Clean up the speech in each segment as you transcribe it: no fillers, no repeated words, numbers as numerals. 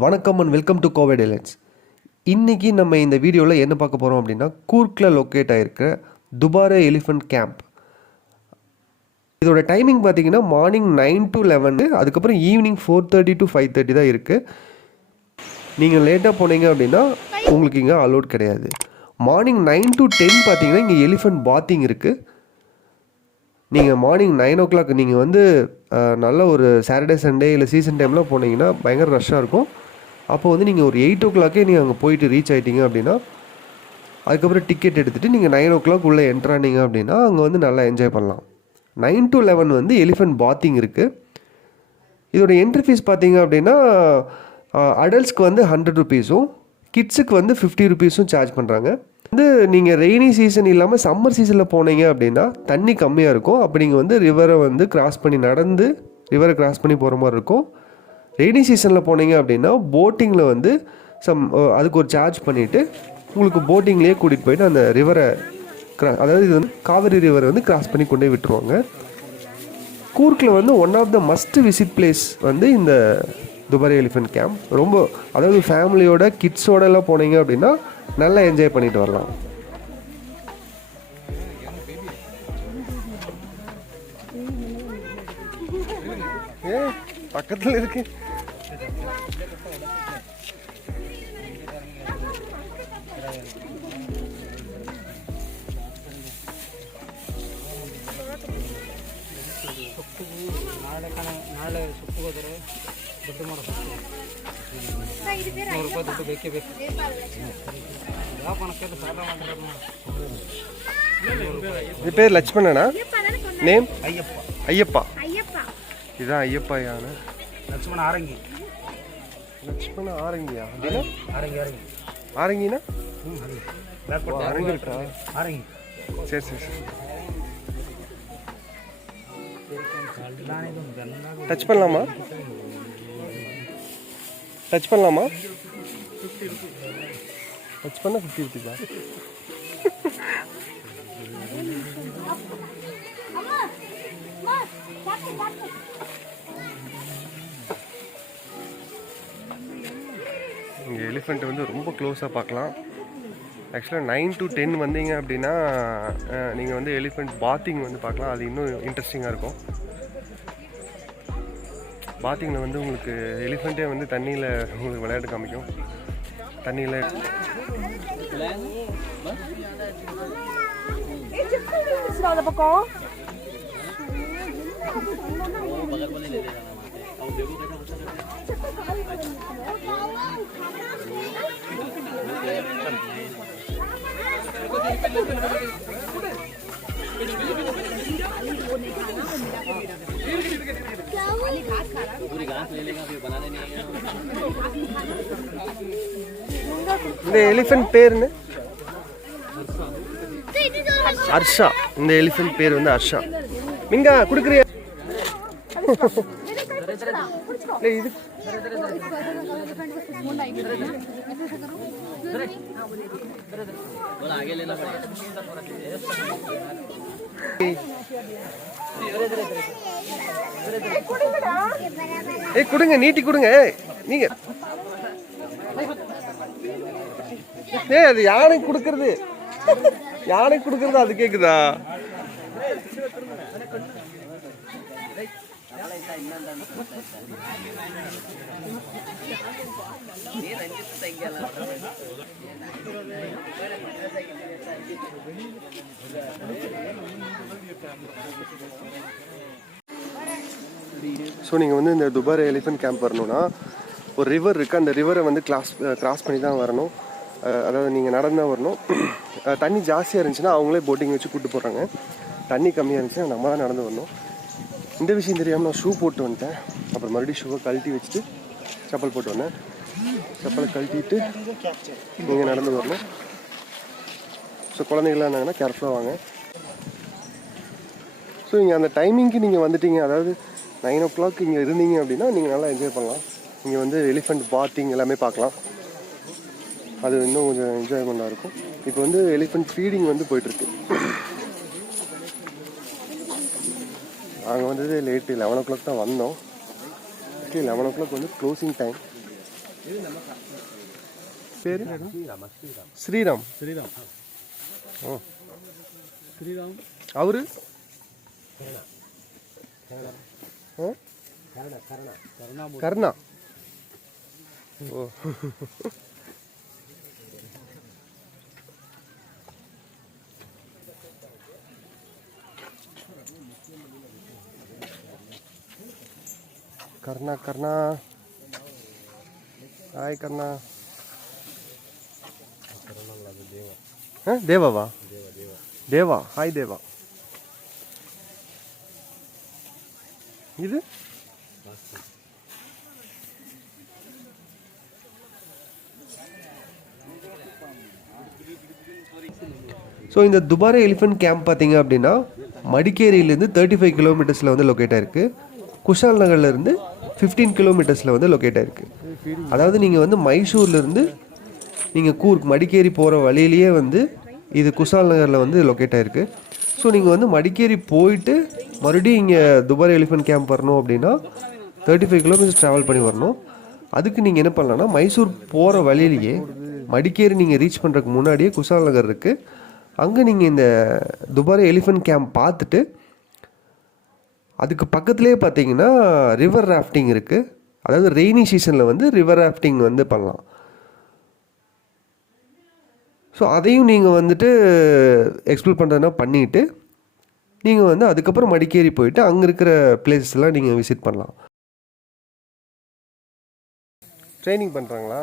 வணக்கம் and welcome to Kovai talents. இன்றைக்கி நம்ம இந்த வீடியோவில் என்ன பார்க்க போகிறோம் அப்படின்னா, கூர்க்கில் லொக்கேட் ஆகிருக்கிற துபாரே எலிஃபண்ட் கேம்ப். இதோட டைமிங் பார்த்தீங்கன்னா மார்னிங் 9 to 11, அதுக்கப்புறம் ஈவினிங் 4:30 to 5:30 தான் இருக்குது. நீங்கள் லேட்டாக போனீங்க அப்படின்னா உங்களுக்கு இங்கே அலோட் கிடையாது. மார்னிங் 9 to 10 பார்த்தீங்கன்னா இங்கே எலிஃபண்ட் பாத்திங் இருக்குது. நீங்கள் மார்னிங் 9 o'clock நீங்கள் நல்ல ஒரு சாட்டர்டே சண்டே இல்லை சீசன் டைமில் போனீங்கன்னா பயங்கர ரஷ்ஷாக இருக்கும். அப்போது நீங்கள் ஒரு 8 o'clock நீங்கள் அங்கே போயிட்டு ரீச் ஆகிட்டீங்க அப்படின்னா, அதுக்கப்புறம் டிக்கெட் எடுத்துகிட்டு நீங்கள் 9 o'clock உள்ளே என்ட்ரானீங்க அப்படின்னா அங்கே நல்லா என்ஜாய் பண்ணலாம். 9 to 11 எலிஃபண்ட் பாத்திங் இருக்குது. இதோட என்ட்ரி ஃபீஸ் பார்த்தீங்க அப்படின்னா அடல்ட்ஸ்க்கு 100 rupees, கிட்ஸுக்கு 50 rupees சார்ஜ் பண்ணுறாங்க. நீங்கள் ரெய்னி சீசன் இல்லாமல் சம்மர் சீசனில் போனீங்க அப்படின்னா தண்ணி கம்மியாக இருக்கும். அப்போ நீங்கள் ரிவரை கிராஸ் பண்ணி ரிவரை கிராஸ் பண்ணி போகிற மாதிரி இருக்கும். ரெய்னி சீசனில் போனீங்க அப்படின்னா போட்டிங்கில் அதுக்கு ஒரு சார்ஜ் பண்ணிவிட்டு உங்களுக்கு போட்டிங்லேயே கூட்டிகிட்டு போயிட்டு அந்த ரிவரை அதாவது இது காவிரி ரிவரை கிராஸ் பண்ணி கொண்டு போய் விட்டுருவாங்க. கூர்க்கில் one of the must visit place இந்த துபாரே எலிஃபண்ட் கேம்ப். அதாவது ஃபேமிலியோட கிட்ஸோட எல்லாம் போனீங்க அப்படின்னா நல்லா என்ஜாய் பண்ணிட்டு வரலாம். பக்கத்தில் இருக்கு. ನಾಳೆ ಸೊಪ್ಪು ಹೋದರೆ ದೊಡ್ಡ ಮಾಡೋ ಸೊಪ್ಪು ₹100 ದುಡ್ಡು ಬೇಕೇ ಬೇಕು. ಯಾವ ಪಣಕ್ಕೆ ಸಾಲ ಮಾಡಿರೋದು. இது பேர் லட்சுமணனா? நேம் ஐயப்பா. இதுதான் ஐயப்பா யானை. லட்சுமண ஆரங்கி. லட்சுமண ஆரங்கியா? ஆரங்கினா ஆரங்கி இருக்கா? ஆரங்கி. சரி சரி சரி. டச் பண்ணலாமா? டச் பண்ண 50 rupees. இங்கே எலிஃபெண்ட் ரொம்ப க்ளோஸாக பார்க்கலாம். ஆக்சுவலாக 9 to 10 வந்தீங்க அப்படின்னா நீங்கள் எலிஃபெண்ட் பாத்திங் பார்க்கலாம். அது இன்னும் இன்ட்ரெஸ்டிங்காக இருக்கும். பாத்திங்கில் உங்களுக்கு எலிஃபெண்ட்டே தண்ணியில் உங்களுக்கு விளையாட்டு காமிக்கும். தண்ணியில் இந்த எலிஃபெண்ட் பேர் என்ன? அர்ஷா. இந்த எலிஃபெண்ட் பேர் அர்ஷா. மிங்கா குடுக்குறியா? இது கொடுங்க, நீட்டி கொடுங்க. நீங்க அது யானை கொடுக்கறது அது கேக்குதா? ஸோ நீங்கள் இந்த துபாரே எலிஃபண்ட் கேம்ப் வரணும்னா ஒரு ரிவர் இருக்குது. அந்த ரிவரை கிராஸ் பண்ணி தான் வரணும். அதாவது நீங்கள் நடந்தால் வரணும். தண்ணி ஜாஸ்தியாக இருந்துச்சுன்னா அவங்களே போட்டிங் வச்சு கூப்பிட்டு போகிறாங்க. தண்ணி கம்மியாக இருந்துச்சுன்னா நம்ம தான் நடந்து வரணும். இந்த விஷயம் தெரியாமல் நான் ஷூ போட்டு வந்துட்டேன். அப்புறம் மறுபடியும் ஷூவை கழட்டி வச்சுட்டு செப்பல் போட்டு வந்தேன். செப்பலை கழட்டிட்டு நீங்கள் நடந்து வரணும். ஸோ குழந்தைங்களாம் இருந்தாங்கன்னா கேர்ஃபுல்லாக வாங்க. ஸோ இங்கே அந்த டைமிங்க்கு நீங்கள் வந்துட்டீங்க, அதாவது 9 o'clock இங்கே இருந்தீங்க அப்படின்னா நீங்கள் நல்லா என்ஜாய் பண்ணலாம். இங்கே எலிஃபண்ட் பாத்திங் எல்லாமே பார்க்கலாம். அது இன்னும் கொஞ்சம் என்ஜாய்மெண்ட்டாக இருக்கும். இப்போ எலிஃபண்ட் ஃபீடிங் போயிட்டுருக்கு. நாங்கள் லேட்டு 11 o'clock தான் வந்தோம். Actually 11 o'clock closing time. பேர் ஸ்ரீராம். ஓ, ஸ்ரீராம். அவரு கர்ணா. ஓ, கர்ணா கர்ணா. ஹாய் கர்ணா. தேவாவா? தேவா. ஹாய் தேவா. இது ஸோ இந்த துபாரே எலிஃபென்ட் கேம்ப் பார்த்தீங்க அப்படின்னா மடிக்கேரியிலேருந்து 35 கிலோமீட்டர்ஸில் வந்து லொக்கேட் ஆயிருக்கு. குஷால் நகர்லேருந்து 15 கிலோமீட்டர்ஸில் வந்து லொக்கேட் ஆயிருக்கு. அதாவது நீங்கள் வந்து மைசூர்லேருந்து நீங்கள் கூர்க் மடிக்கேரி போகிற வழியிலேயே வந்து இது குஷால் நகரில் வந்து லொக்கேட் ஆயிருக்கு. ஸோ நீங்கள் வந்து மடிக்கேரி போயிட்டு மறுபடியும் இங்கே துபாரே எலிஃபென்ட் கேம்ப் வரணும் அப்படின்னா 35 கிலோமீட்டர்ஸ் ட்ராவல் பண்ணி வரணும். அதுக்கு நீங்கள் என்ன பண்ணலான்னா மைசூர் போகிற வழியிலேயே மடிக்கேரி நீங்கள் ரீச் பண்ணுறதுக்கு முன்னாடியே குஷால் நகர் இருக்குது. அங்கே நீங்கள் இந்த துபாரே எலிஃபென்ட் கேம்ப் பார்த்துட்டு அதுக்கு பக்கத்துலேயே பார்த்தீங்கன்னா ரிவர் ராஃப்டிங் இருக்குது. அதாவது ரெய்னி சீசனில் வந்து ரிவர் ராஃப்டிங் வந்து பண்ணலாம். ஸோ அதையும் நீங்கள் வந்துட்டு எக்ஸ்ப்ளோர் பண்ணுறதுனா பண்ணிவிட்டு நீங்கள் வந்து அதுக்கப்புறம் மடிக்கேரி போயிட்டு அங்கே இருக்கிற பிளேஸஸ்லாம் நீங்கள் விசிட் பண்ணலாம். ட்ரைனிங் பண்ணுறாங்களா?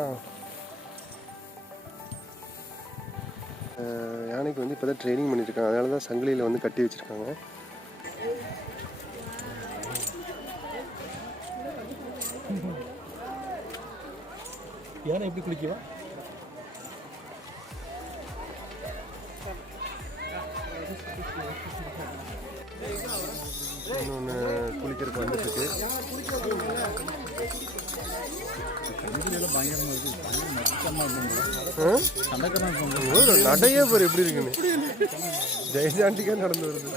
யானைக்கு வந்து இப்போ தான் ட்ரைனிங் பண்ணிட்டுருக்காங்க. அதனால தான் சங்கிலியில் வந்து கட்டி வச்சுருக்காங்க. யானை எப்படி குளிக்கவா? இன்னொன்று குளிக்கிறதுக்கு வந்துட்டுருக்கு. நடையே பேர் எப்படி இருக்குன்னு ஜெயஜாண்டிக்கா நடந்து வருது.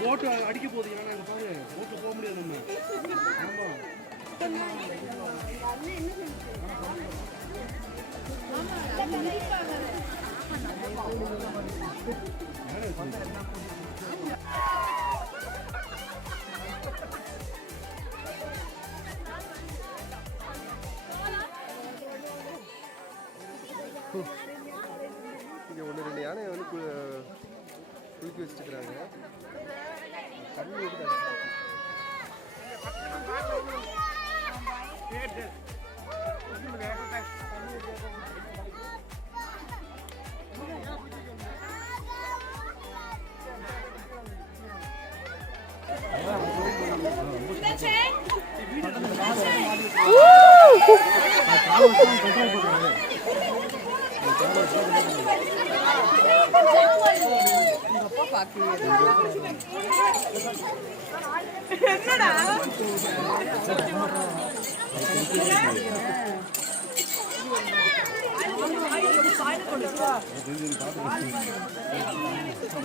போட்டு அடிக்க போகுது. ஏன்னா இங்க பாரு, போட்டு போக முடியாது நம்ம. இங்கே ஒன்று ரெண்டு யானையை வந்து குளிக்க வச்சுருக்குறாங்க. தண்ணி எடுத்து என்னடா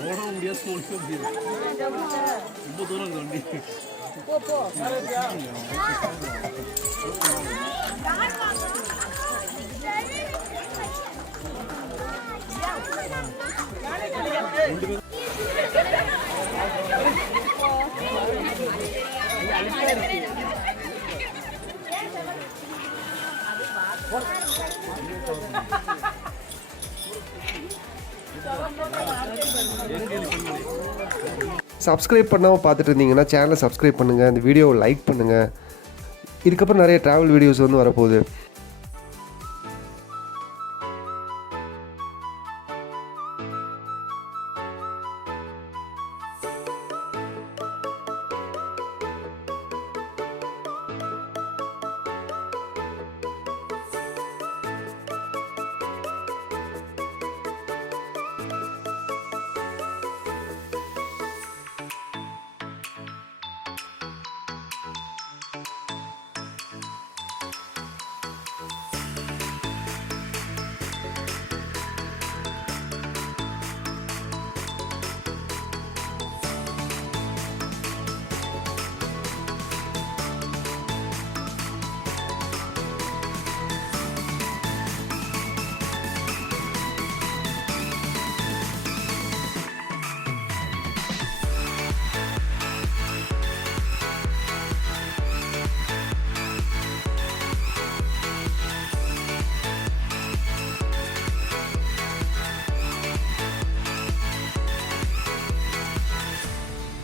ஓட முடியாது, சொல்ல முடியாது. ரொம்ப தூரம் வண்டி. போ போ சப்ஸ்கிரைப் பண்ணாமல் பார்த்துட்டு இருந்தீங்கன்னா சேனலை சப்ஸ்கிரைப் பண்ணுங்கள். இந்த வீடியோவை லைக் பண்ணுங்கள். இதுக்கப்புறம் நிறைய ட்ராவல் வீடியோஸ் வந்து வரப்போகுது.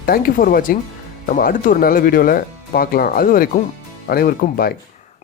தேங்க்யூ ஃபார் வாட்சிங். நம்ம அடுத்து ஒரு நல்ல வீடியோவில் பார்க்கலாம். அது வரைக்கும் அனைவருக்கும் பாய்.